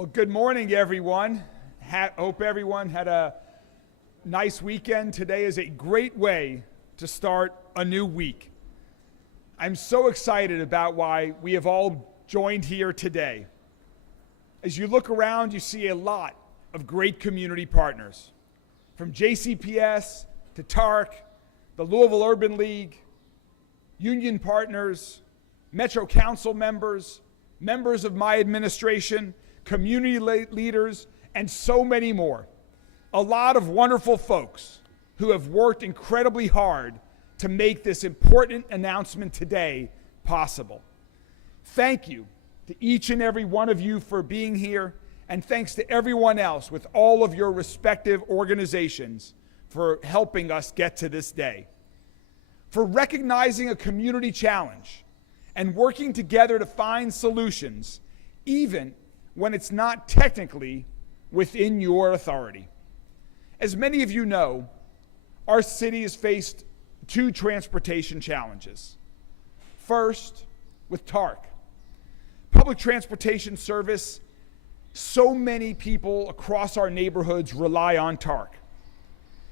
Well, good morning, everyone. Hope everyone had a nice weekend. Today is a great way to start a new week. I'm so excited about why we have all joined here today. As you look around, you see a lot of great community partners. From JCPS to TARC, the Louisville Urban League, union partners, Metro Council members, members of my administration, community leaders, and so many more. A lot of wonderful folks who have worked incredibly hard to make this important announcement today possible. Thank you to each and every one of you for being here, and thanks to everyone else with all of your respective organizations for helping us get to this day. For recognizing a community challenge and working together to find solutions, even when it's not technically within your authority. As many of you know, our city has faced two transportation challenges. First, with TARC. Public transportation service, so many people across our neighborhoods rely on TARC.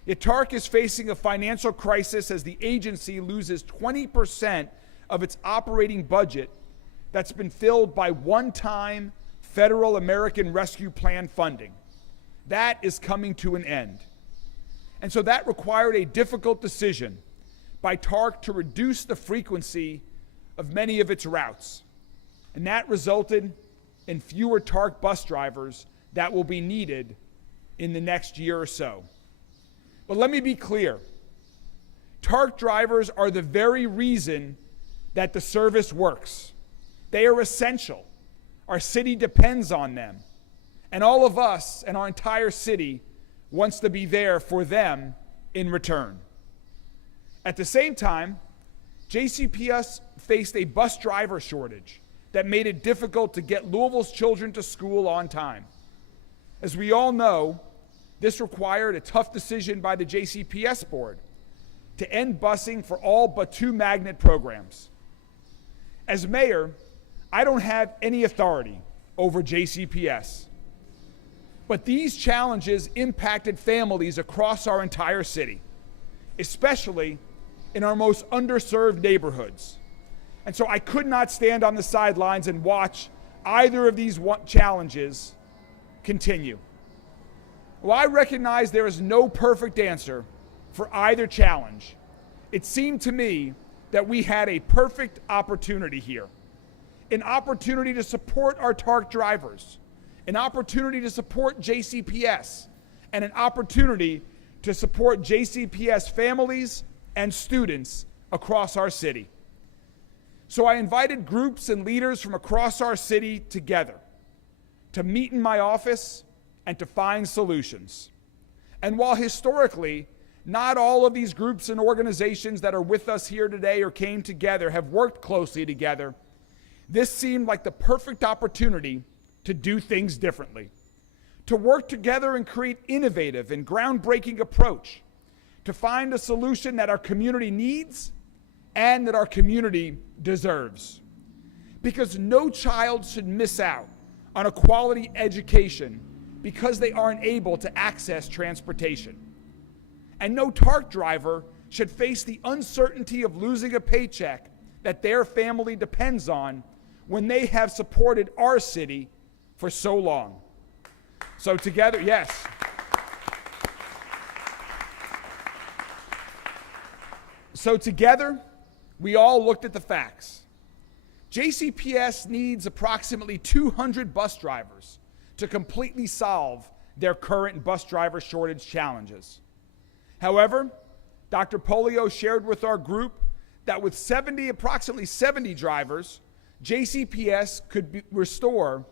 Yet TARC is facing a financial crisis as the agency loses 20% of its operating budget that's been filled by one-time federal American Rescue Plan funding. That is coming to an end. And so that required a difficult decision by TARC to reduce the frequency of many of its routes. And that resulted in fewer TARC bus drivers that will be needed in the next year or so. But let me be clear. TARC drivers are the very reason that the service works. They are essential. Our city depends on them. And all of us and our entire city wants to be there for them in return. At the same time, JCPS faced a bus driver shortage that made it difficult to get Louisville's children to school on time. As we all know, this required a tough decision by the JCPS board to end busing for all but two magnet programs. As mayor, I don't have any authority over JCPS, but these challenges impacted families across our entire city, especially in our most underserved neighborhoods. And so I could not stand on the sidelines and watch either of these challenges continue. While I recognize there is no perfect answer for either challenge, it seemed to me that we had a perfect opportunity here. An opportunity to support our TARC drivers, an opportunity to support JCPS, and an opportunity to support JCPS families and students across our city. So I invited groups and leaders from across our city together to meet in my office and to find solutions. And while historically, not all of these groups and organizations that are with us here today or came together have worked closely together, this seemed like the perfect opportunity to do things differently, to work together and create innovative and groundbreaking approach, to find a solution that our community needs and that our community deserves. Because no child should miss out on a quality education because they aren't able to access transportation. And no TARC driver should face the uncertainty of losing a paycheck that their family depends on when they have supported our city for so long. So together, yes. So together, we all looked at the facts. JCPS needs approximately 200 bus drivers to completely solve their current bus driver shortage challenges. However, Dr. Polio shared with our group that with approximately 70 drivers, JCPS could restore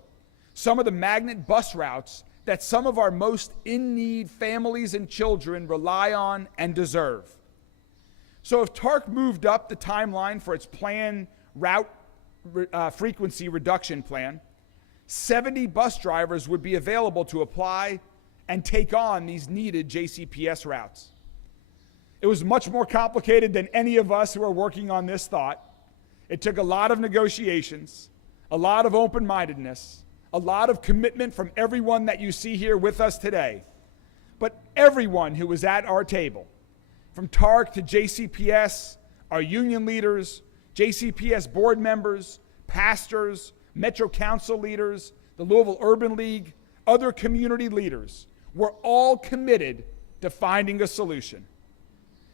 some of the magnet bus routes that some of our most in-need families and children rely on and deserve. So if TARC moved up the timeline for its planned route frequency reduction plan, 70 bus drivers would be available to apply and take on these needed JCPS routes. It was much more complicated than any of us who are working on this thought. It took a lot of negotiations, a lot of open-mindedness, a lot of commitment from everyone that you see here with us today, but everyone who was at our table, from TARC to JCPS, our union leaders, JCPS board members, pastors, Metro Council leaders, the Louisville Urban League, other community leaders, were all committed to finding a solution.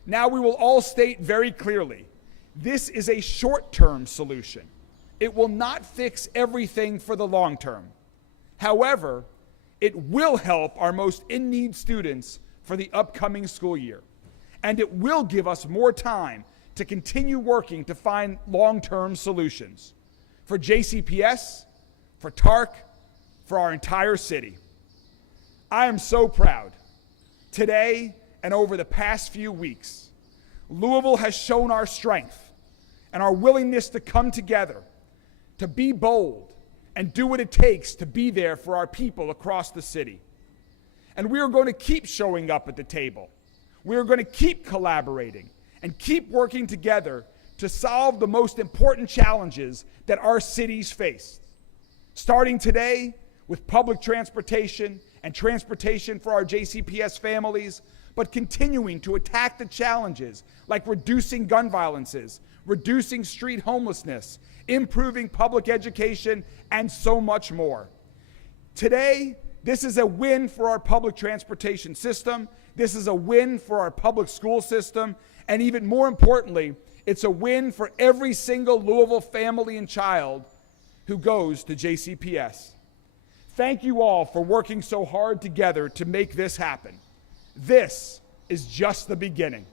Now we will all state very clearly, this is a short-term solution. It will not fix everything for the long term. However, it will help our most in-need students for the upcoming school year. And it will give us more time to continue working to find long-term solutions for JCPS, for TARC, for our entire city. I am so proud. Today and over the past few weeks, Louisville has shown our strength and our willingness to come together, to be bold and do what it takes to be there for our people across the city. And we are going to keep showing up at the table. We are going to keep collaborating and keep working together to solve the most important challenges that our cities face. Starting today with public transportation and transportation for our JCPS families, but continuing to attack the challenges like reducing gun violences, reducing street homelessness, improving public education, and so much more. Today, this is a win for our public transportation system. This is a win for our public school system. And even more importantly, it's a win for every single Louisville family and child who goes to JCPS. Thank you all for working so hard together to make this happen. This is just the beginning.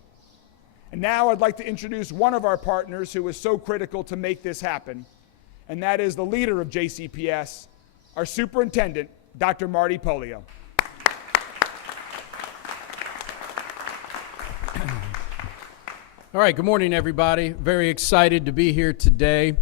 And now I'd like to introduce one of our partners who is so critical to make this happen, and that is the leader of JCPS, our superintendent, Dr. Marty Polio. All right, good morning, everybody. Very excited to be here today.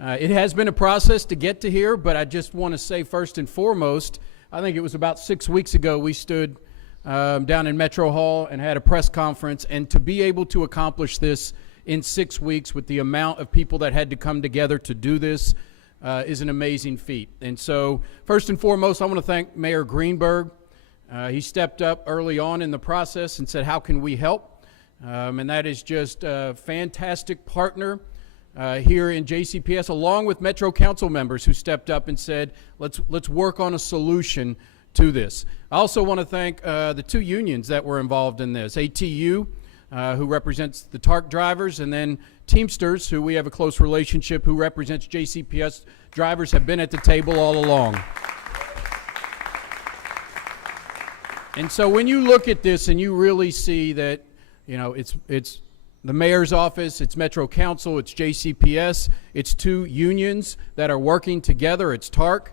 It has been a process to get to here, but I just want to say first and foremost, I think it was about 6 weeks ago we stood down in Metro Hall and had a press conference, and to be able to accomplish this in 6 weeks with the amount of people that had to come together to do this is an amazing feat. And so first and foremost, I want to thank Mayor Greenberg. He stepped up early on in the process and said, how can we help? And that is just a fantastic partner here in JCPS, along with Metro Council members who stepped up and said, let's work on a solution to this. I also want to thank the two unions that were involved in this, ATU, who represents the TARC drivers, and then Teamsters, who we have a close relationship, who represents JCPS drivers, have been at the table all along. And so when you look at this and you really see that, you know, it's the mayor's office, it's Metro Council, it's JCPS, it's two unions that are working together, it's TARC.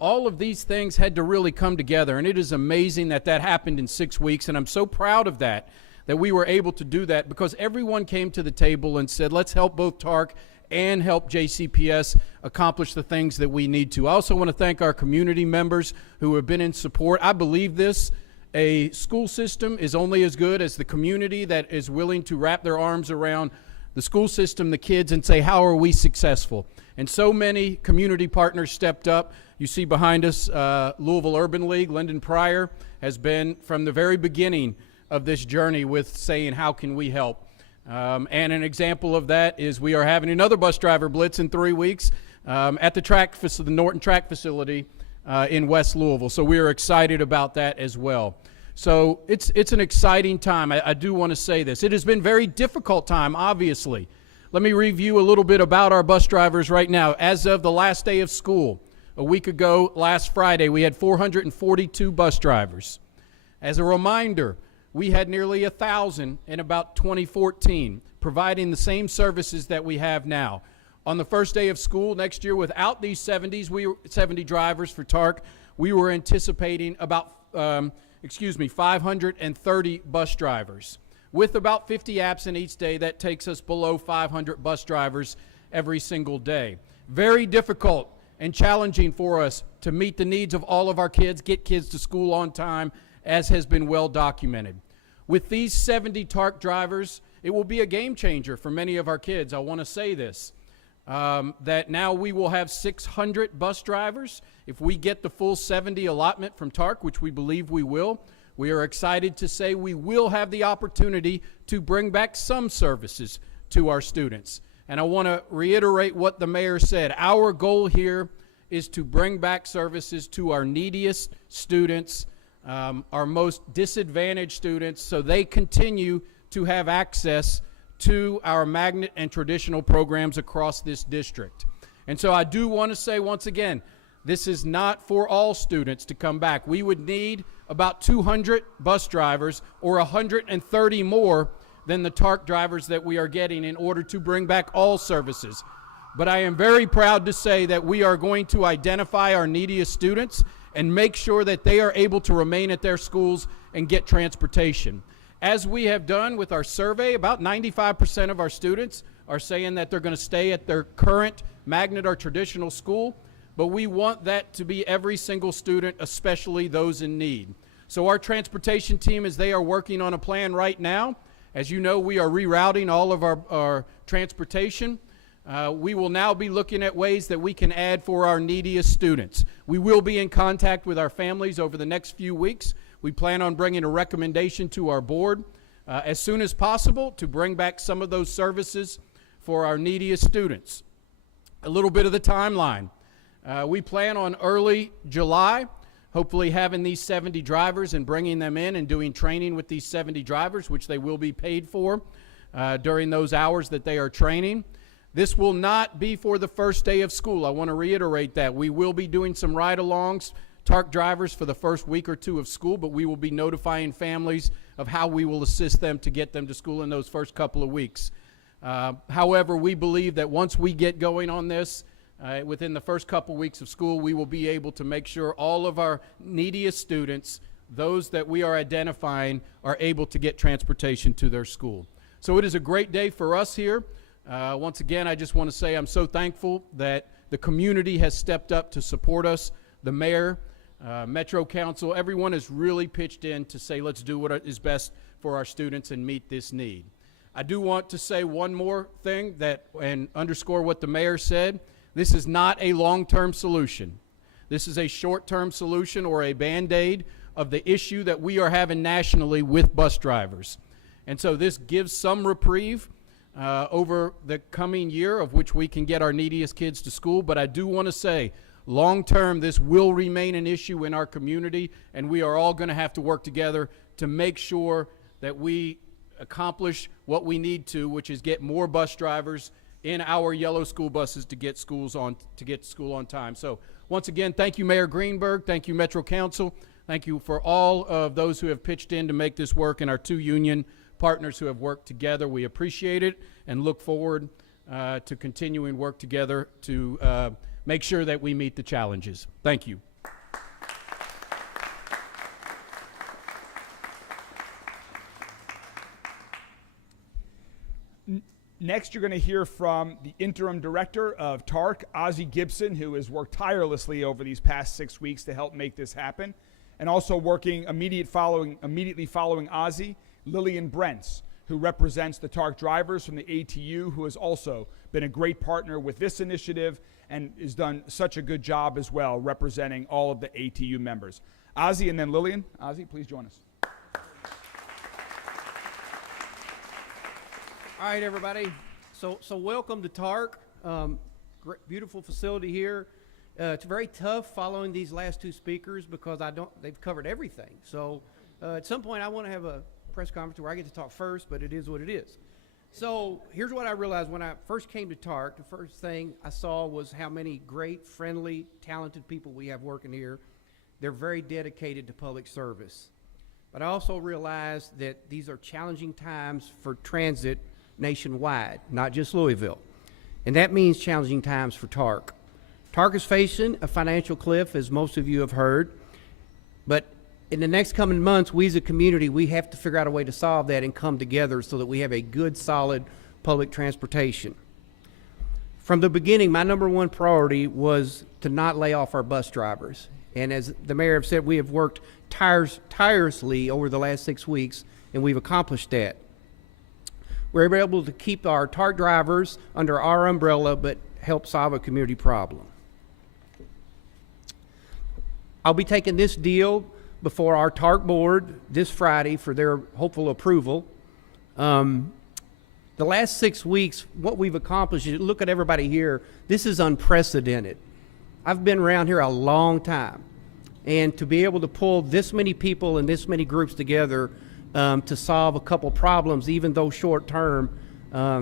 All of these things had to really come together, and it is amazing that that happened in 6 weeks, and I'm so proud of that we were able to do that, because everyone came to the table and said, let's help both TARC and help JCPS accomplish the things that we need to. I also want to thank our community members who have been in support. I believe this. A school system is only as good as the community that is willing to wrap their arms around the school system, the kids, and say, how are we successful? And so many community partners stepped up. You see behind us, Louisville Urban League, Lyndon Pryor has been from the very beginning of this journey with saying, how can we help? And an example of that is we are having another bus driver blitz in 3 weeks at the Norton Track Facility in West Louisville. So we are excited about that as well. So it's an exciting time. I do want to say this. It has been a very difficult time, obviously. Let me review a little bit about our bus drivers right now. As of the last day of school, a week ago, last Friday, we had 442 bus drivers. As a reminder, we had nearly 1,000 in about 2014, providing the same services that we have now. On the first day of school next year, without these 70 drivers for TARC, we were anticipating about 530 bus drivers. With about 50 absent each day, that takes us below 500 bus drivers every single day. Very difficult and challenging for us to meet the needs of all of our kids, get kids to school on time, as has been well documented. With these 70 TARC drivers, it will be a game changer for many of our kids. I want to say this. that now we will have 600 bus drivers. If we get the full 70 allotment from TARC, which we believe we will, we are excited to say we will have the opportunity to bring back some services to our students. And I want to reiterate what the mayor said. Our goal here is to bring back services to our neediest students, our most disadvantaged students, so they continue to have access to our magnet and traditional programs across this district. And so I do want to say once again, this is not for all students to come back. We would need about 200 bus drivers or 130 more than the TARC drivers that we are getting in order to bring back all services. But I am very proud to say that we are going to identify our neediest students and make sure that they are able to remain at their schools and get transportation. As we have done with our survey, about 95% of our students are saying that they're going to stay at their current magnet or traditional school, but we want that to be every single student, especially those in need. So our transportation team, as they are working on a plan right now, as you know, we are rerouting all of our transportation. We will now be looking at ways that we can add for our neediest students. We will be in contact with our families over the next few weeks. We plan on bringing a recommendation to our board as soon as possible to bring back some of those services for our neediest students. A little bit of the timeline. We plan on early July, hopefully having these 70 drivers and bringing them in and doing training with these 70 drivers, which they will be paid for during those hours that they are training. This will not be for the first day of school. I want to reiterate that. We will be doing some ride-alongs, TARC drivers for the first week or two of school, but we will be notifying families of how we will assist them to get them to school in those first couple of weeks. However, we believe that once we get going on this, within the first couple weeks of school, we will be able to make sure all of our neediest students, those that we are identifying, are able to get transportation to their school. So it is a great day for us here. Once again, I just want to say I'm so thankful that the community has stepped up to support us. The mayor, Metro Council, everyone has really pitched in to say let's do what is best for our students and meet this need. I do want to say one more thing and underscore what the mayor said. This is not a long-term solution. This is a short-term solution or a Band-Aid of the issue that we are having nationally with bus drivers. And so this gives some reprieve over the coming year of which we can get our neediest kids to school. But I do want to say, long-term, this will remain an issue in our community, and we are all going to have to work together to make sure that we accomplish what we need to, which is get more bus drivers in our yellow school buses to get school on time. So once again, thank you, Mayor Greenberg. Thank you, Metro Council. Thank you for all of those who have pitched in to make this work and our two union partners who have worked together. We appreciate it and look forward to continuing work together to make sure that we meet the challenges. Thank you. Next, you're going to hear from the interim director of TARC, Ozzie Gibson, who has worked tirelessly over these past 6 weeks to help make this happen. And also working immediately following Ozzie, Lillian Brents, who represents the TARC drivers from the ATU, who has also been a great partner with this initiative and has done such a good job as well representing all of the ATU members. Ozzie and then Lillian. Ozzie, please join us. All right, everybody. So welcome to TARC. Great, beautiful facility here. It's very tough following these last two speakers because they've covered everything. So at some point I want to have a press conference where I get to talk first, but it is what it is. So here's what I realized when I first came to TARC. The first thing I saw was how many great, friendly, talented people we have working here. They're very dedicated to public service. But I also realized that these are challenging times for transit nationwide, not just Louisville. And that means challenging times for TARC. TARC is facing a financial cliff, as most of you have heard. But in the next coming months, we as a community, we have to figure out a way to solve that and come together so that we have a good, solid public transportation. From the beginning, my number one priority was to not lay off our bus drivers. And as the mayor have said, we have worked tirelessly over the last 6 weeks, and we've accomplished that. We're able to keep our TARC drivers under our umbrella, but help solve a community problem. I'll be taking this deal before our TARC board this Friday for their hopeful approval. The last 6 weeks, what we've accomplished, you look at everybody here, this is unprecedented. I've been around here a long time, and to be able to pull this many people and this many groups together to solve a couple problems, even though short term,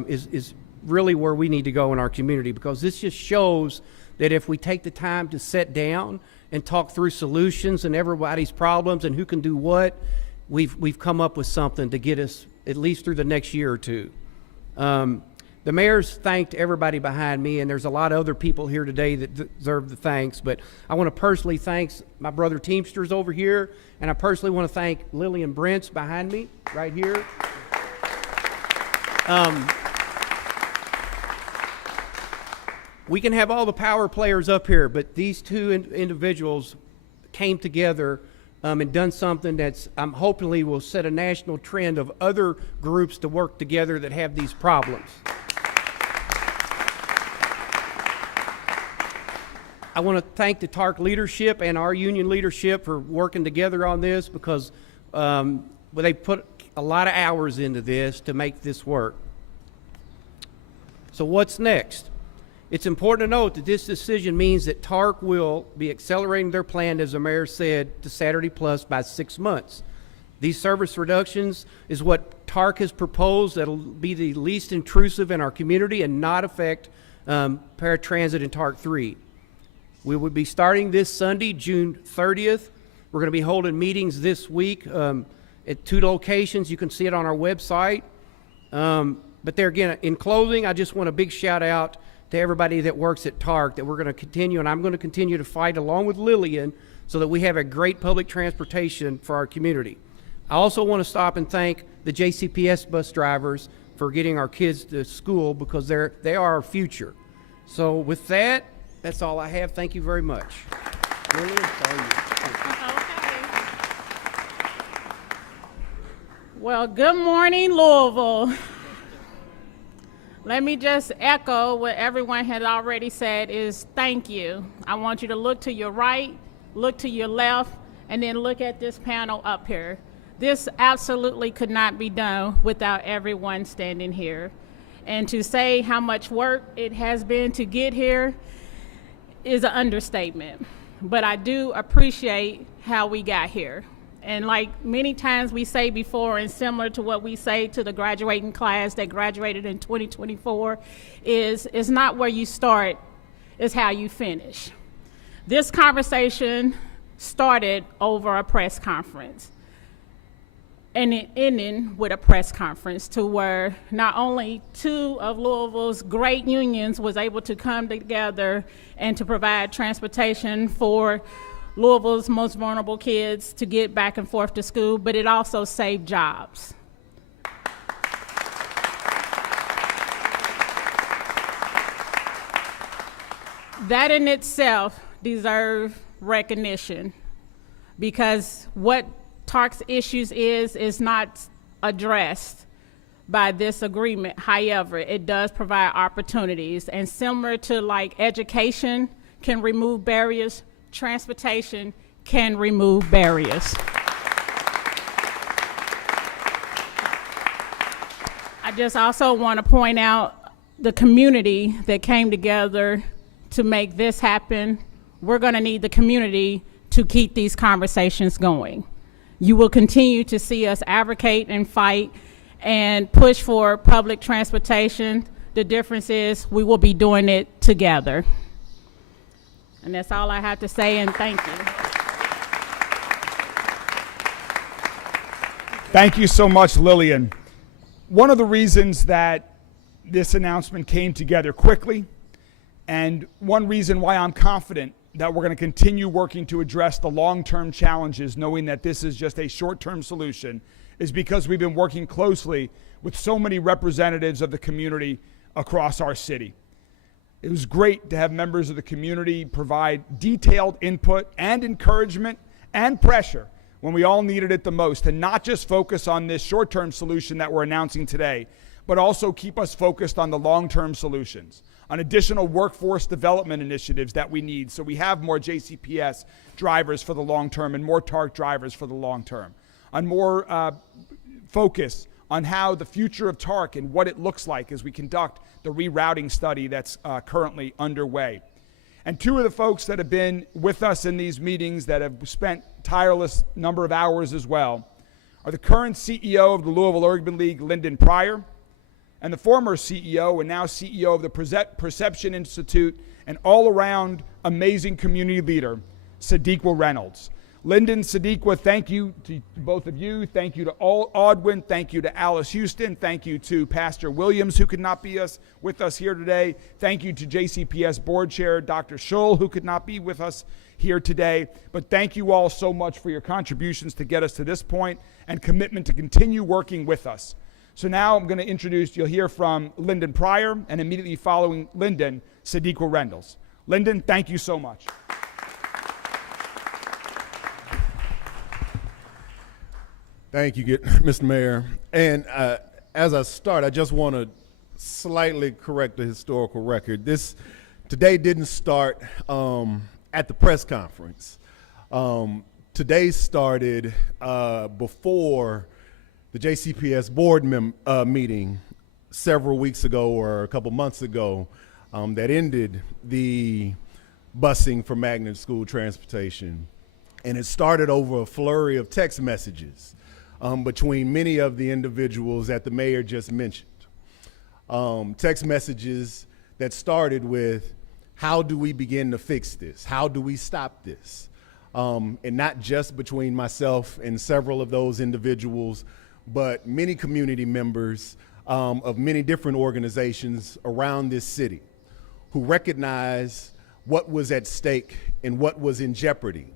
is really where we need to go in our community, because this just shows that if we take the time to sit down and talk through solutions and everybody's problems and who can do what, we've come up with something to get us at least through the next year or two. The mayor's thanked everybody behind me, and there's a lot of other people here today that deserve the thanks, but I want to personally thank my brother Teamsters over here, and I personally want to thank Lillian Brents behind me right here. We can have all the power players up here, but these two individuals came together and done something that's hopefully will set a national trend of other groups to work together that have these problems. I want to thank the TARC leadership and our union leadership for working together on this, because they put a lot of hours into this to make this work. So what's next? It's important to note that this decision means that TARC will be accelerating their plan, as the mayor said, to Saturday Plus by 6 months. These service reductions is what TARC has proposed that'll be the least intrusive in our community and not affect paratransit and TARC 3. We will be starting this Sunday, June 30th. We're going to be holding meetings this week at 2 locations. You can see it on our website. But there again, in closing, I just want a big shout out to everybody that works at TARC, that we're going to continue, and I'm going to continue to fight along with Lillian so that we have a great public transportation for our community. I also want to stop and thank the JCPS bus drivers for getting our kids to school, because they are our future. So with that, that's all I have. Thank you very much. Lillian, it's all you. Okay. Well, good morning, Louisville. Let me just echo what everyone had already said is thank you. I want you to look to your right, look to your left, and then look at this panel up here. This absolutely could not be done without everyone standing here. And to say how much work it has been to get here is an understatement. But I do appreciate how we got here. And like many times we say before, and similar to what we say to the graduating class that graduated in 2024, is it's not where you start, it's how you finish. This conversation started over a press conference, and it ended with a press conference to where not only 2 of Louisville's great unions was able to come together and to provide transportation for Louisville's most vulnerable kids to get back and forth to school, but it also saved jobs. That in itself deserves recognition, because what TARC's issues is not addressed by this agreement. However, it does provide opportunities, and similar to like education can remove barriers, transportation can remove barriers. I just also want to point out the community that came together to make this happen. We're going to need the community to keep these conversations going. You will continue to see us advocate and fight and push for public transportation. The difference is we will be doing it together. And that's all I have to say, and thank you. Thank you so much, Lillian. One of the reasons that this announcement came together quickly, and one reason why I'm confident that we're going to continue working to address the long-term challenges, knowing that this is just a short-term solution, is because we've been working closely with so many representatives of the community across our city. It was great to have members of the community provide detailed input and encouragement and pressure when we all needed it the most, and not just focus on this short-term solution that we're announcing today, but also keep us focused on the long-term solutions, on additional workforce development initiatives that we need so we have more JCPS drivers for the long term and more TARC drivers for the long term, on more focus on how the future of TARC and what it looks like as we conduct the rerouting study that's currently underway. And two of the folks that have been with us in these meetings that have spent tireless number of hours as well are the current CEO of the Louisville Urban League, Lyndon Pryor, and the former CEO and now CEO of the Perception Institute and all-around amazing community leader, Sadiqua Reynolds. Lyndon, Sadiqua, thank you to both of you. Thank you to Audwin. Thank you to Alice Houston. Thank you to Pastor Williams, who could not be with us here today. Thank you to JCPS Board Chair Dr. Schull, who could not be with us here today. But thank you all so much for your contributions to get us to this point and commitment to continue working with us. So now I'm going to introduce, you'll hear from Lyndon Pryor, and immediately following Lyndon, Sadiqua Reynolds. Lyndon, thank you so much. Thank you, Mr. Mayor. And as I start, I just want to slightly correct the historical record. Today didn't start at the press conference. Today started before the JCPS board meeting several weeks ago or a couple months ago that ended the busing for magnet school transportation. And it started over a flurry of text messages between many of the individuals that the mayor just mentioned. Text messages that started with, how do we begin to fix this? How do we stop this? And not just between myself and several of those individuals, but many community members of many different organizations around this city who recognized what was at stake and what was in jeopardy,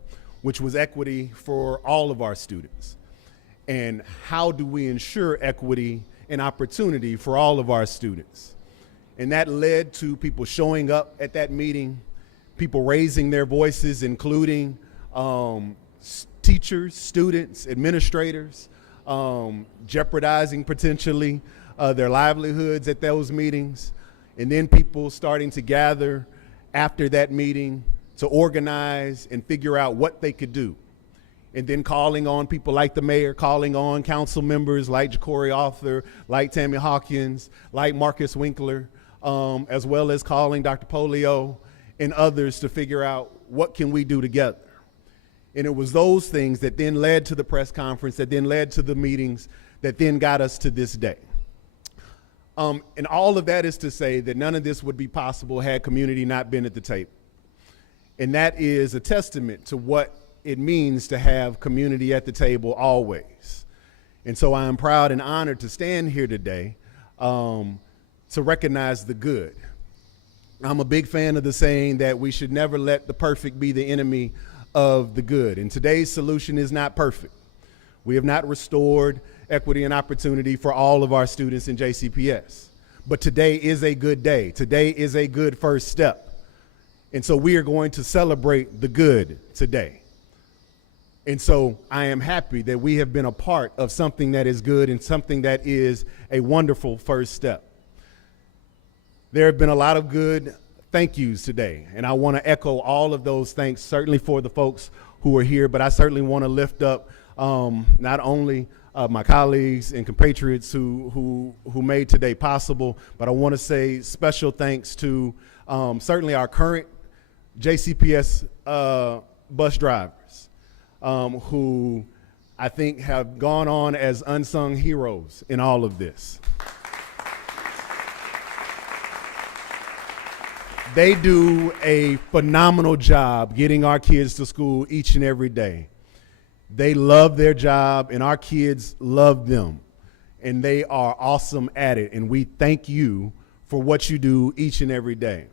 which was equity for all of our students. And how do we ensure equity and opportunity for all of our students? And that led to people showing up at that meeting, people raising their voices, including teachers, students, administrators, jeopardizing potentially their livelihoods at those meetings, and then people starting to gather after that meeting to organize and figure out what they could do. And then calling on people like the mayor, calling on council members like Ja'Cory Arthur, like Tammy Hawkins, like Marcus Winkler, as well as calling Dr. Polio and others to figure out what can we do together. And it was those things that then led to the press conference, that then led to the meetings, that then got us to this day. And all of that is to say that none of this would be possible had community not been at the table. And that is a testament to what it means to have community at the table always. And so I am proud and honored to stand here today to recognize the good. I'm a big fan of the saying that we should never let the perfect be the enemy of the good. And today's solution is not perfect. We have not restored equity and opportunity for all of our students in JCPS. But today is a good day. Today is a good first step. And so we are going to celebrate the good today. And so I am happy that we have been a part of something that is good and something that is a wonderful first step. There have been a lot of good thank yous today, and I want to echo all of those thanks, certainly for the folks who are here, but I certainly want to lift up not only my colleagues and compatriots who made today possible, but I want to say special thanks to certainly our current JCPS bus drivers, who I think have gone on as unsung heroes in all of this. They do a phenomenal job getting our kids to school each and every day. They love their job, and our kids love them, and they are awesome at it, and we thank you for what you do each and every day.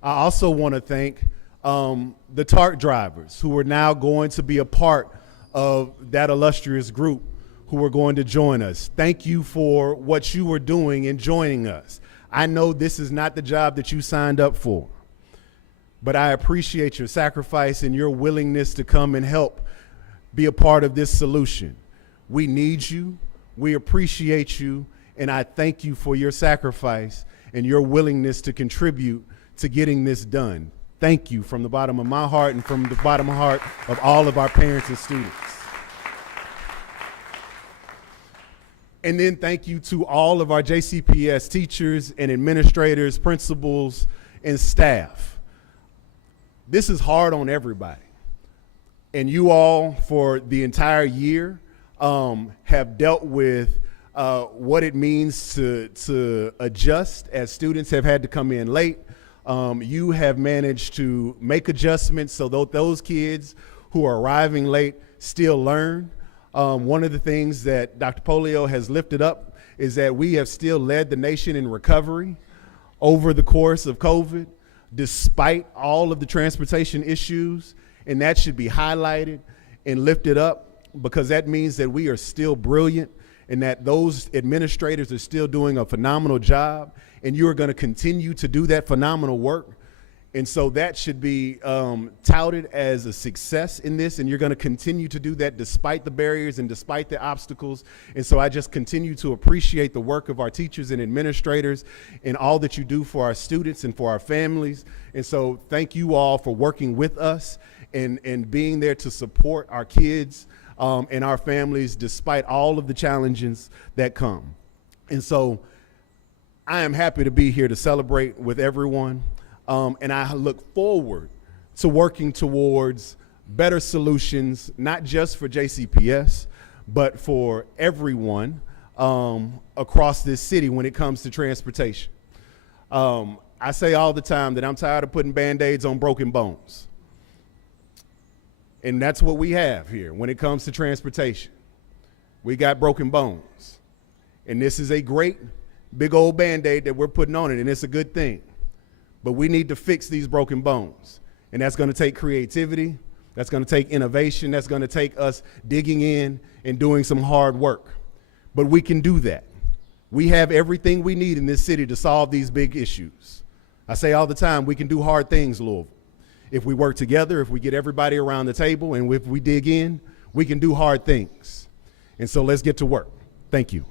I also want to thank the TARC drivers who are now going to be a part of that illustrious group who are going to join us. Thank you for what you are doing and joining us. I know this is not the job that you signed up for, but I appreciate your sacrifice and your willingness to come and help be a part of this solution. We need you, we appreciate you, and I thank you for your sacrifice and your willingness to contribute to getting this done. Thank you from the bottom of my heart and from the bottom of the heart of all of our parents and students. And then thank you to all of our JCPS teachers and administrators, principals, and staff. This is hard on everybody. And you all, for the entire year, have dealt with what it means to adjust as students have had to come in late. You have managed to make adjustments so that those kids who are arriving late still learn. One of the things that Dr. Polio has lifted up is that we have still led the nation in recovery over the course of COVID, despite all of the transportation issues, and that should be highlighted and lifted up, because that means that we are still brilliant and that those administrators are still doing a phenomenal job, and you are going to continue to do that phenomenal work. And so that should be touted as a success in this, and you're going to continue to do that despite the barriers and despite the obstacles. And so I just continue to appreciate the work of our teachers and administrators and all that you do for our students and for our families. And so thank you all for working with us and being there to support our kids and our families despite all of the challenges that come. And so I am happy to be here to celebrate with everyone. And I look forward to working towards better solutions, not just for JCPS, but for everyone across this city when it comes to transportation. I say all the time that I'm tired of putting Band-Aids on broken bones. And that's what we have here when it comes to transportation. We got broken bones. And this is a great big old Band-Aid that we're putting on it, and it's a good thing. But we need to fix these broken bones. And that's going to take creativity. That's going to take innovation. That's going to take us digging in and doing some hard work. But we can do that. We have everything we need in this city to solve these big issues. I say all the time, we can do hard things, Louisville. If we work together, if we get everybody around the table, and if we dig in, we can do hard things. And so let's get to work. Thank you.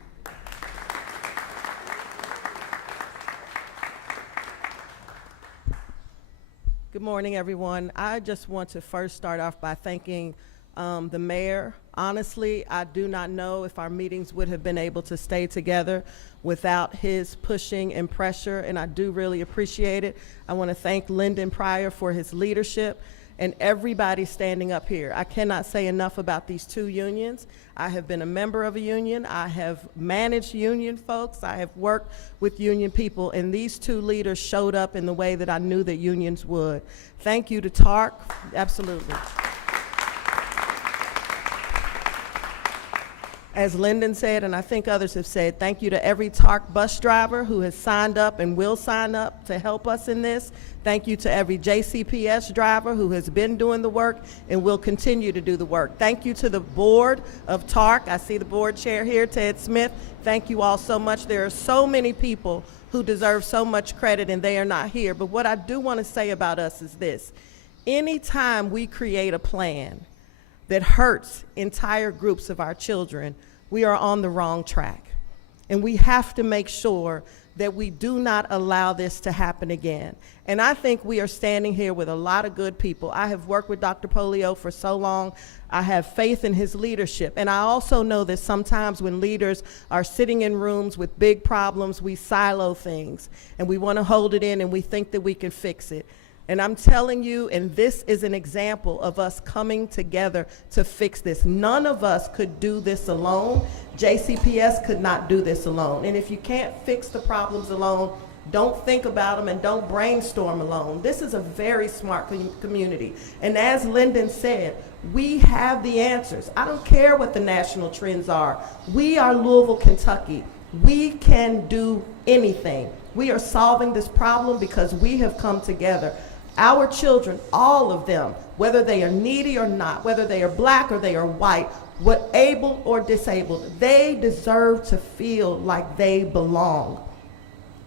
Good morning, everyone. I just want to first start off by thanking the mayor. Honestly, I do not know if our meetings would have been able to stay together without his pushing and pressure, and I do really appreciate it. I want to thank Lyndon Pryor for his leadership and everybody standing up here. I cannot say enough about these two unions. I have been a member of a union. I have managed union folks. I have worked with union people, and these two leaders showed up in the way that I knew that unions would. Thank you to TARC, absolutely. As Lyndon said, and I think others have said, thank you to every TARC bus driver who has signed up and will sign up to help us in this. Thank you to every JCPS driver who has been doing the work and will continue to do the work. Thank you to the board of TARC. I see the board chair here, Ted Smith. Thank you all so much. There are so many people who deserve so much credit and they are not here. But what I do want to say about us is this. Anytime we create a plan that hurts entire groups of our children, we are on the wrong track. And we have to make sure that we do not allow this to happen again. And I think we are standing here with a lot of good people. I have worked with Dr. Polio for so long. I have faith in his leadership. And I also know that sometimes when leaders are sitting in rooms with big problems, we silo things and we want to hold it in and we think that we can fix it. And I'm telling you, and this is an example of us coming together to fix this. None of us could do this alone. JCPS could not do this alone. And if you can't fix the problems alone, don't think about them and don't brainstorm alone. This is a very smart community. And as Lyndon said, we have the answers. I don't care what the national trends are. We are Louisville, Kentucky. We can do anything. We are solving this problem because we have come together. Our children, all of them, whether they are needy or not, whether they are black or they are white, what able or disabled, they deserve to feel like they belong.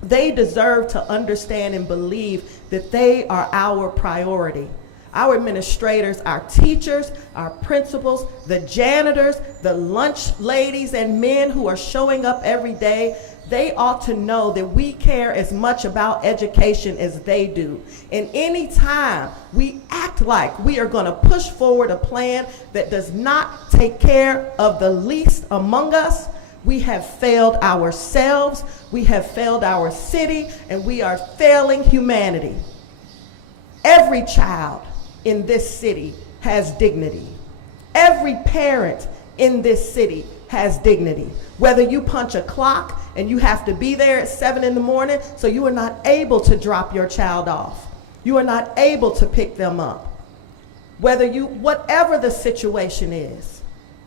They deserve to understand and believe that they are our priority. Our administrators, our teachers, our principals, the janitors, the lunch ladies and men who are showing up every day, they ought to know that we care as much about education as they do. And any time we act like we are going to push forward a plan that does not take care of the least among us, we have failed ourselves, we have failed our city, and we are failing humanity. Every child in this city has dignity. Every parent in this city has dignity. Whether you punch a clock and you have to be there at 7 in the morning, so you are not able to drop your child off. You are not able to pick them up. Whatever the situation is,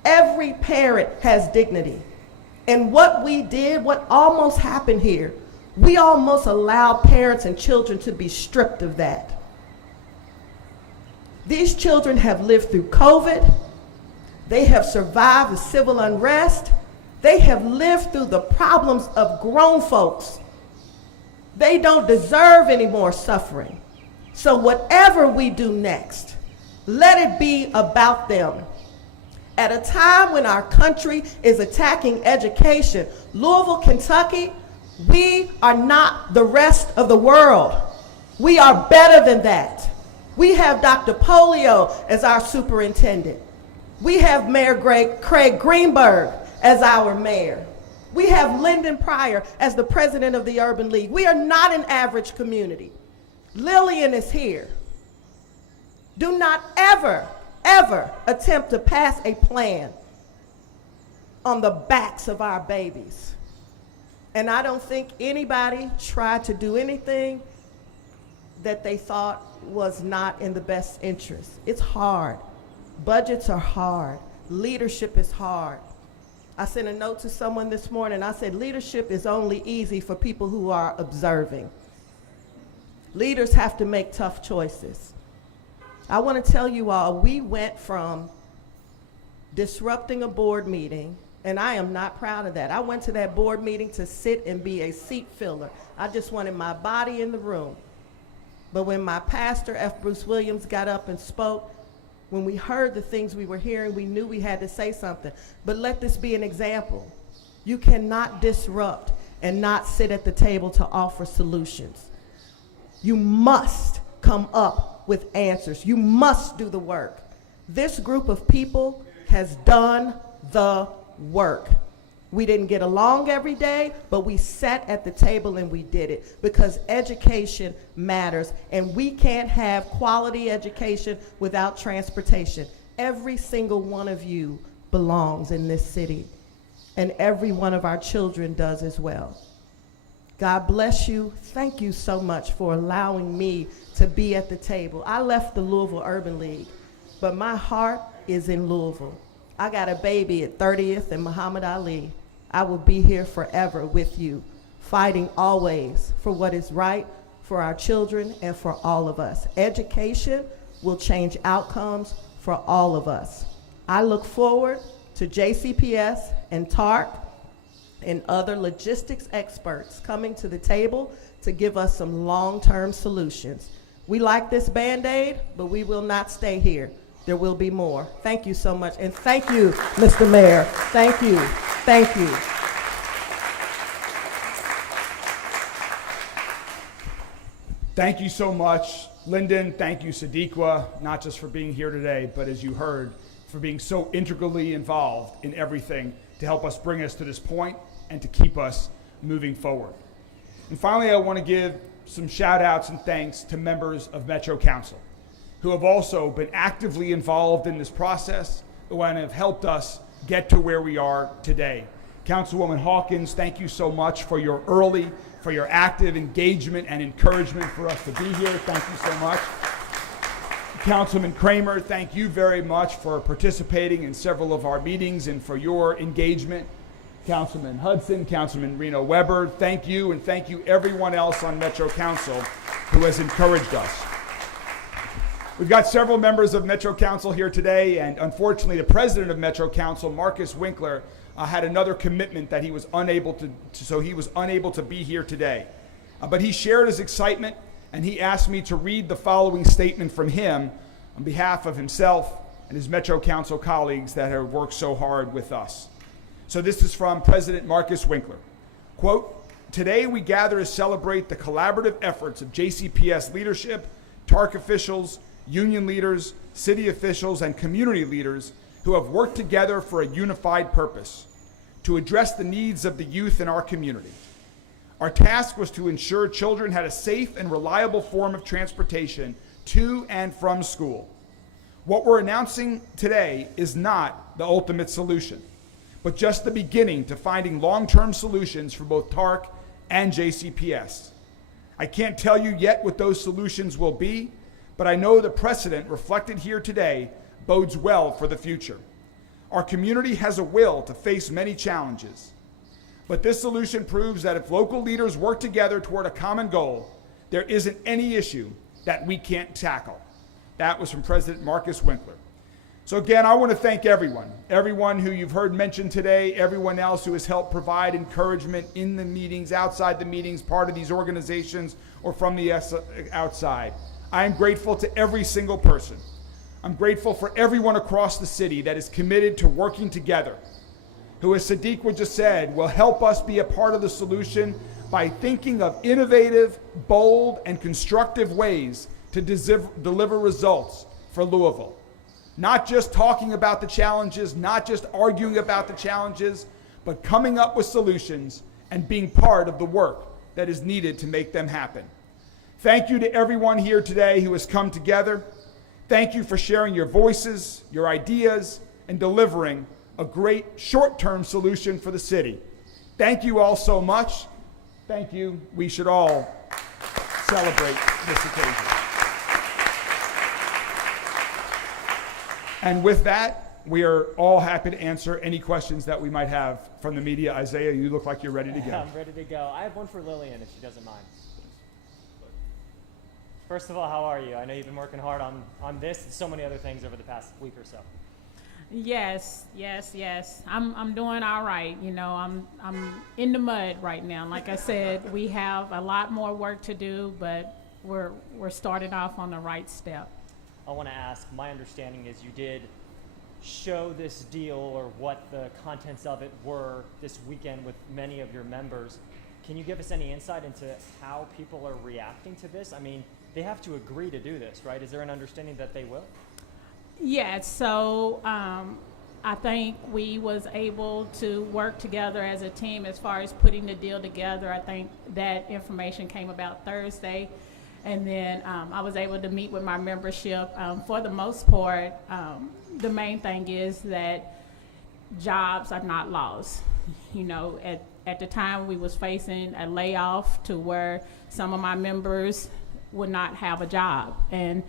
every parent has dignity. And what we did, what almost happened here, we almost allowed parents and children to be stripped of that. These children have lived through COVID. They have survived the civil unrest. They have lived through the problems of grown folks. They don't deserve any more suffering. So whatever we do next, let it be about them. At a time when our country is attacking education, Louisville, Kentucky, we are not the rest of the world. We are better than that. We have Dr. Polio as our superintendent. We have Mayor Craig Greenberg as our mayor. We have Lyndon Pryor as the president of the Urban League. We are not an average community. Lillian is here. Do not ever, ever attempt to pass a plan on the backs of our babies. And I don't think anybody tried to do anything that they thought was not in the best interest. It's hard. Budgets are hard. Leadership is hard. I sent a note to someone this morning. I said, leadership is only easy for people who are observing. Leaders have to make tough choices. I want to tell you all, we went from disrupting a board meeting, and I am not proud of that. I went to that board meeting to sit and be a seat filler. I just wanted my body in the room. But when my pastor, F. Bruce Williams, got up and spoke, when we heard the things we were hearing, we knew we had to say something. But let this be an example. You cannot disrupt and not sit at the table to offer solutions. You must come up with answers. You must do the work. This group of people has done the work. We didn't get along every day, but we sat at the table and we did it because education matters, and we can't have quality education without transportation. Every single one of you belongs in this city, and every one of our children does as well. God bless you. Thank you so much for allowing me to be at the table. I left the Louisville Urban League, but my heart is in Louisville. I got a baby at 30th and Muhammad Ali. I will be here forever with you, fighting always for what is right for our children and for all of us. Education will change outcomes for all of us. I look forward to JCPS and TARC and other logistics experts coming to the table to give us some long-term solutions. We like this Band-Aid, but we will not stay here. There will be more. Thank you so much. And thank you, Mr. Mayor. Thank you. Thank you. Thank you so much, Lyndon. Thank you, Sadiqa, not just for being here today, but as you heard, for being so integrally involved in everything to help us bring us to this point and to keep us moving forward. And finally, I want to give some shout outs and thanks to members of Metro Council who have also been actively involved in this process and have helped us get to where we are today. Councilwoman Hawkins, thank you so much for your active engagement and encouragement for us to be here. Thank you so much. Councilman Kramer, thank you very much for participating in several of our meetings and for your engagement. Councilman Hudson, Councilman Reno Weber, thank you, and thank you everyone else on Metro Council who has encouraged us. We've got several members of Metro Council here today, and unfortunately the president of Metro Council, Marcus Winkler, had another commitment that he was unable to be here today. But he shared his excitement, and he asked me to read the following statement from him on behalf of himself and his Metro Council colleagues that have worked so hard with us. So this is from President Marcus Winkler. Quote, "Today we gather to celebrate the collaborative efforts of JCPS leadership, TARC officials, union leaders, city officials, and community leaders who have worked together for a unified purpose, to address the needs of the youth in our community. Our task was to ensure children had a safe and reliable form of transportation to and from school. What we're announcing today is not the ultimate solution, but just the beginning to finding long-term solutions for both TARC and JCPS. I can't tell you yet what those solutions will be, but I know the precedent reflected here today bodes well for the future. Our community has a will to face many challenges, but this solution proves that if local leaders work together toward a common goal, there isn't any issue that we can't tackle." That was from President Marcus Winkler. So again, I want to thank everyone who you've heard mentioned today, everyone else who has helped provide encouragement in the meetings, outside the meetings, part of these organizations, or from the outside. I am grateful to every single person. I'm grateful for everyone across the city that is committed to working together, who, as Sadiq just said, will help us be a part of the solution by thinking of innovative, bold, and constructive ways to deliver results for Louisville. Not just talking about the challenges, not just arguing about the challenges, but coming up with solutions and being part of the work that is needed to make them happen. Thank you to everyone here today who has come together. Thank you for sharing your voices, your ideas, and delivering a great short-term solution for the city. Thank you all so much. Thank you. We should all celebrate this occasion. And with that, we are all happy to answer any questions that we might have from the media. Isaiah, you look like you're ready to go. I'm ready to go. I have one for Lillian, if she doesn't mind. First of all, how are you? I know you've been working hard on this and so many other things over the past week or so. Yes. I'm doing all right. You know, I'm in the mud right now. Like I said, we have a lot more work to do, but we're starting off on the right step. I want to ask, my understanding is you did show this deal or what the contents of it were this weekend with many of your members. Can you give us any insight into how people are reacting to this? I mean, they have to agree to do this, right? Is there an understanding that they will? Yeah, so I think we was able to work together as a team as far as putting the deal together. I think that information came about Thursday. And then I was able to meet with my membership. For the most part, the main thing is that jobs are not lost. You know, at the time we was facing a layoff to where some of my members would not have a job. And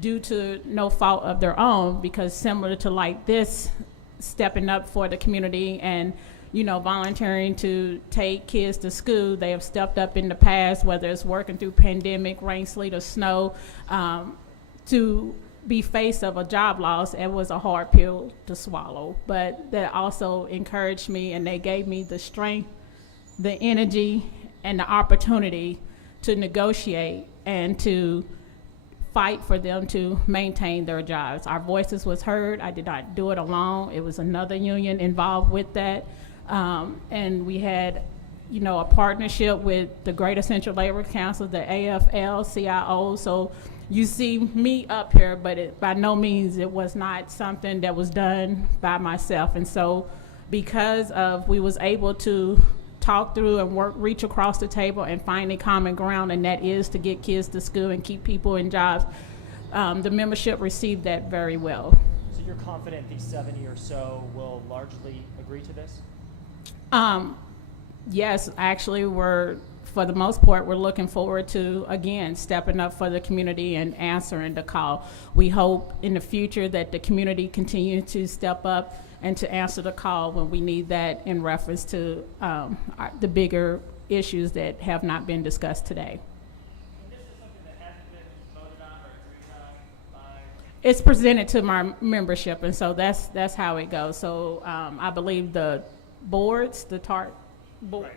due to no fault of their own, because similar to like this, stepping up for the community and you know, volunteering to take kids to school. They have stepped up in the past, whether it's working through pandemic, rain, sleet, or snow, to be faced of a job loss. It was a hard pill to swallow, but that also encouraged me, and they gave me the strength, the energy, and the opportunity to negotiate and to fight for them to maintain their jobs. Our voices was heard. I did not do it alone. It was another union involved with that. And we had, you know, a partnership with the Greater Central Labor Council, the AFL-CIO. So you see me up here, but by no means it was not something that was done by myself. And so because of we was able to talk through and reach across the table and find a common ground, and that is to get kids to school and keep people in jobs, the membership received that very well. So you're confident these 70 or so will largely agree to this? Yes, actually, for the most part, we're looking forward to, again, stepping up for the community and answering the call. We hope in the future that the community continue to step up and to answer the call when we need that in reference to the bigger issues that have not been discussed today. And this is something that hasn't been voted on or agreed on by... It's presented to my membership, and so that's how it goes. So I believe the boards, the TARC board. Right.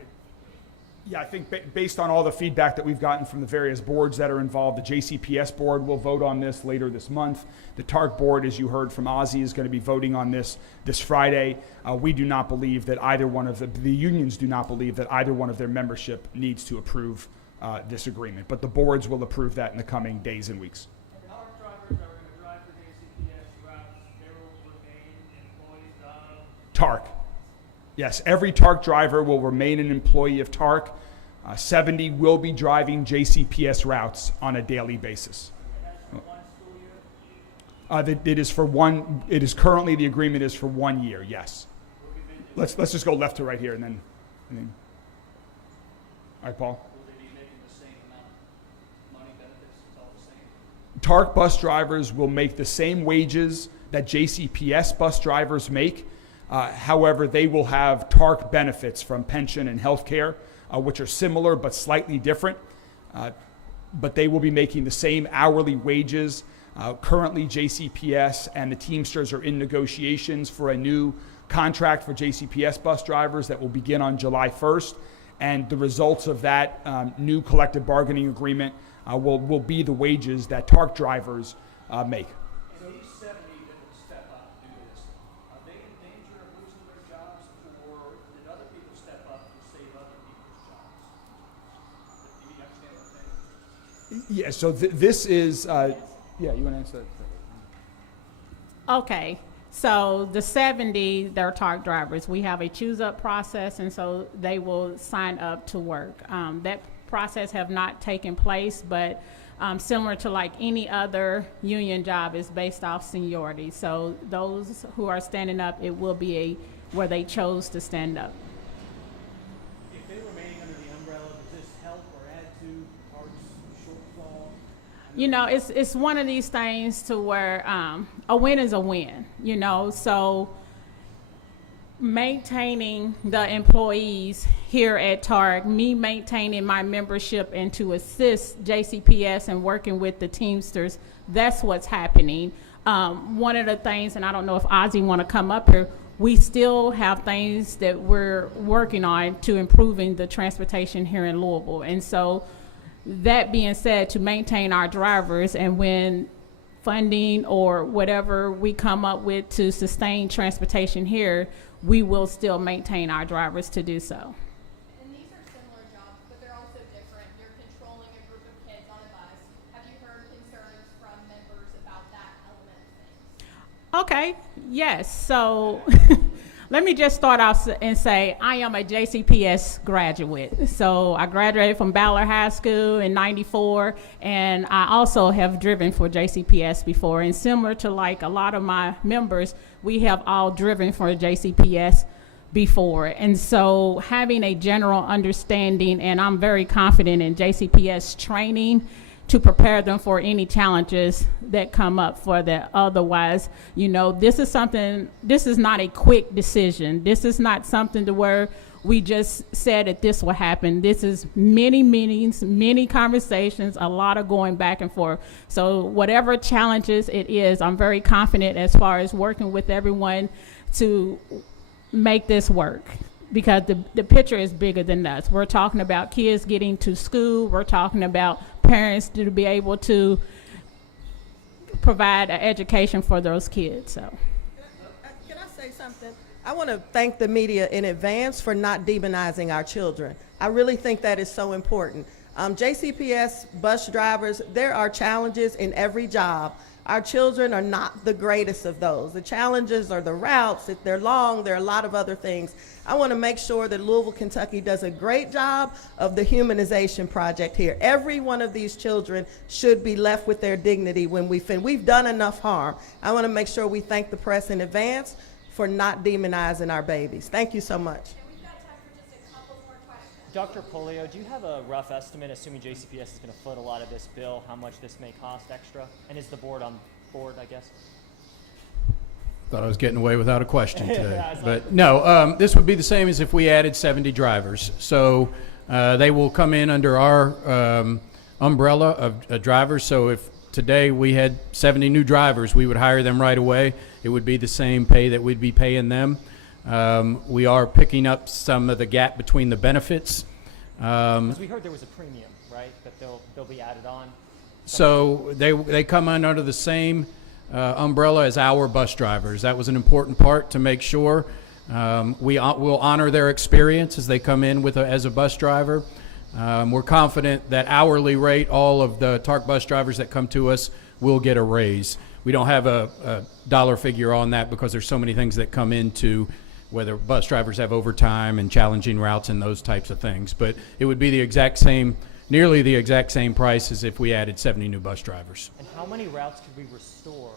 Yeah, I think based on all the feedback that we've gotten from the various boards that are involved, the JCPS board will vote on this later this month. The TARC board, as you heard from Ozzy, is going to be voting on this Friday. We do not believe that either one of the unions do not believe that either one of their membership needs to approve this agreement, but the boards will approve that in the coming days and weeks. TARC drivers are going to drive for JCPS routes. They will remain employees of TARC. Yes, every TARC driver will remain an employee of TARC. 70 will be driving JCPS routes on a daily basis. one school year. It is for one. It is currently, the agreement is for 1 year. Yes. Let's just go left to right here and then. All right, Paul. Will they be making the same amount of money benefits? It's all the same. TARC bus drivers will make the same wages that JCPS bus drivers make. However, they will have TARC benefits from pension and health care, which are similar but slightly different. But they will be making the same hourly wages. Currently, JCPS and the Teamsters are in negotiations for a new contract for JCPS bus drivers that will begin on July 1st. And the results of that new collective bargaining agreement will be the wages that TARC drivers make. So these 70 that will step up and do this, are they in danger of losing their jobs, or did other people step up and save other people's jobs? Do you understand what I'm saying? Yeah, so this is, yeah, you want to answer that? Okay, so the 70, they're TARC drivers. We have a choose-up process, and so they will sign up to work. That process have not taken place, but similar to like any other union job, is based off seniority. So those who are standing up, it will be where they chose to stand up. If they remain under the umbrella, does this help or add to TARC's shortfall? You know, it's one of these things to where a win is a win, you know, so maintaining the employees here at TARC, me maintaining my membership and to assist JCPS and working with the Teamsters, that's what's happening. One of the things, and I don't know if Ozzy want to come up here, we still have things that we're working on to improving the transportation here in Louisville. And so that being said, to maintain our drivers, and when funding or whatever we come up with to sustain transportation here, we will still maintain our drivers to do so. And these are similar jobs, but they're also different. You're controlling a group of kids on a bus. Have you heard concerns from members about that element of things? Okay, yes. So let me just start off and say I am a JCPS graduate. So I graduated from Ballard High School in '94, and I also have driven for JCPS before. And similar to like a lot of my members, we have all driven for JCPS before. And so having a general understanding, and I'm very confident in JCPS training to prepare them for any challenges that come up for that. Otherwise, you know, this is not a quick decision. This is not something to where we just said that this will happen. This is many meetings, many conversations, a lot of going back and forth. So whatever challenges it is, I'm very confident as far as working with everyone to make this work, because the picture is bigger than us. We're talking about kids getting to school. We're talking about parents to be able to provide an education for those kids. So, Can I say something? I want to thank the media in advance for not demonizing our children. I really think that is so important. JCPS bus drivers, there are challenges in every job. Our children are not the greatest of those. The challenges are the routes. If they're long, there are a lot of other things. I want to make sure that Louisville, Kentucky does a great job of the humanization project here. Every one of these children should be left with their dignity when we've done enough harm. I want to make sure we thank the press in advance for not demonizing our babies. Thank you so much. And we've got time for just a couple more questions. Dr. Polio, do you have a rough estimate, assuming JCPS is going to foot a lot of this bill, how much this may cost extra? And is the board on board, I guess? Thought I was getting away without a question today. Yeah, it's But no, this would be the same as if we added 70 drivers. So they will come in under our umbrella of drivers. So if today we had 70 new drivers, we would hire them right away. It would be the same pay that we'd be paying them. We are picking up some of the gap between the benefits Because we heard there was a premium, right, that they'll be added on. So they come in under the same umbrella as our bus drivers. That was an important part to make sure. We'll honor their experience as they come in as a bus driver. We're confident that hourly rate, all of the TARC bus drivers that come to us will get a raise. We don't have a dollar figure on that because there's so many things that come into whether bus drivers have overtime and challenging routes and those types of things. But it would be the exact same, nearly the exact same price as if we added 70 new bus drivers. And how many routes could we restore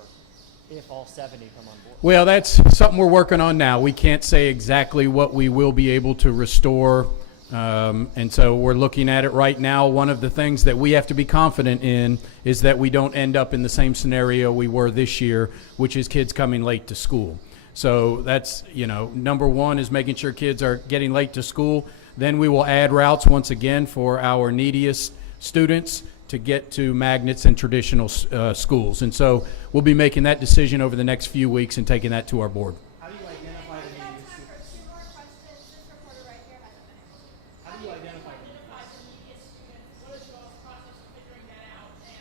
if all 70 come on board? Well, that's something we're working on now. We can't say exactly what we will be able to restore. And so we're looking at it right now. One of the things that we have to be confident in is that we don't end up in the same scenario we were this year, which is kids coming late to school. So that's, number one is making sure kids are getting late to school. Then we will add routes once again for our neediest students to get to magnets and traditional schools. And so we'll be making that decision over the next few weeks and taking that to our board. How do you identify the neediest students? Two more questions. This reporter right here has a minute. How do you identify the The neediest students, what is your process of figuring that out? And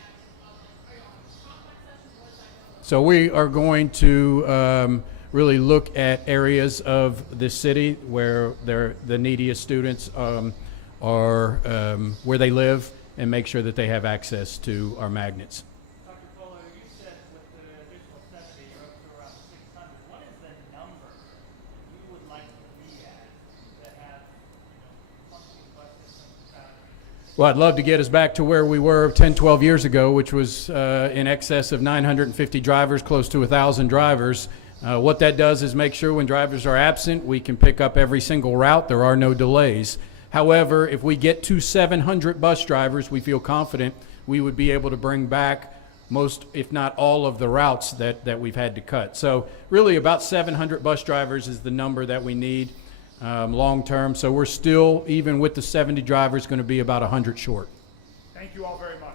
are you on complex sessions? What does that go? So we are going to really look at areas of the city where the neediest students are, where they live, and make sure that they have access to our magnets. Dr. Fuller, you said with the additional 70, you're up to around 600. What is the number that you would like to be at to have, functioning bus systems without? Well, I'd love to get us back to where we were 10, 12 years ago, which was in excess of 950 drivers, close to 1,000 drivers. What that does is make sure when drivers are absent, we can pick up every single route. There are no delays. However, if we get to 700 bus drivers, we feel confident we would be able to bring back most, if not all, of the routes that we've had to cut. So really about 700 bus drivers is the number that we need long term. So we're still, even with the 70 drivers, going to be about 100 short. Thank you all very much.